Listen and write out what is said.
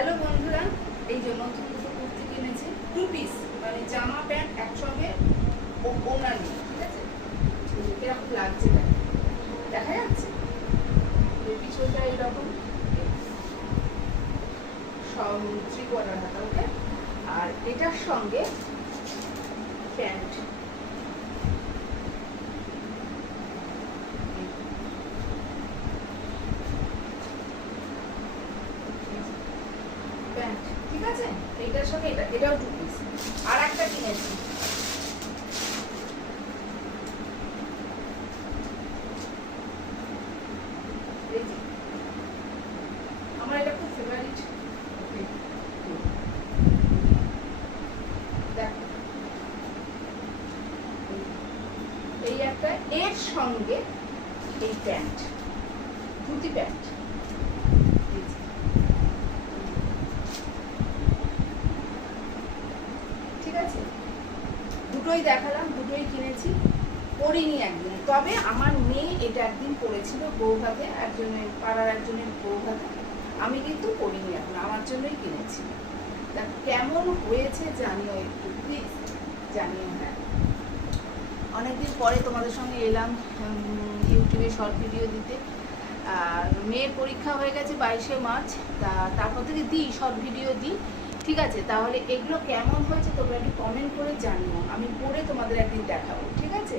Hello বন্ধুরা, এই যে নতুন দুটো কুর্তি কিনেছি, 2 পিস, মানে জামা প্যান্ট একসঙ্গে ওড়না নিয়ে, ঠিক আছে? কিরকম লাগছে দেখা যাচ্ছে? পিছনটা এরকম সব ত্রিকোণার হাতা, ওকে? আর এটার সঙ্গে প্যান্ট, প্যান্ট, ঠিক আছে? এইটার সঙ্গে এটাও 2 পিস। আর একটা কিনেছি, এই যে আমার এটা খুব ফেভারিট। দেখো, এই একটা, এর সঙ্গে এই প্যান্ট, ধুতি প্যান্ট, ঠিক আছে? দুটোই দেখালাম, দুটোই কিনেছি, পরিনি একদিন। তবে আমার মেয়ে এটা একদিন পরেছিল বৌভাতে, একজনের পাড়ার একজনের বৌভাতে। আমি কিন্তু পরিনি, এখন আমার জন্যই কিনেছি। তা কেমন হয়েছে জানিও একটু প্লিজ, জানিও। হ্যাঁ, অনেকদিন পরে তোমাদের সঙ্গে এলাম ইউটিউবে শর্ট ভিডিও দিতে। আর মেয়ের পরীক্ষা হয়ে গেছে 22শে মার্চ, তারপর থেকে দিই, শর্ট ভিডিও দিই, ঠিক আছে? তাহলে এগুলো কেমন হয়েছে তোমরা একটু কমেন্ট করে জানিও, আমি পরে তোমাদের একদিন দেখাবো, ঠিক আছে?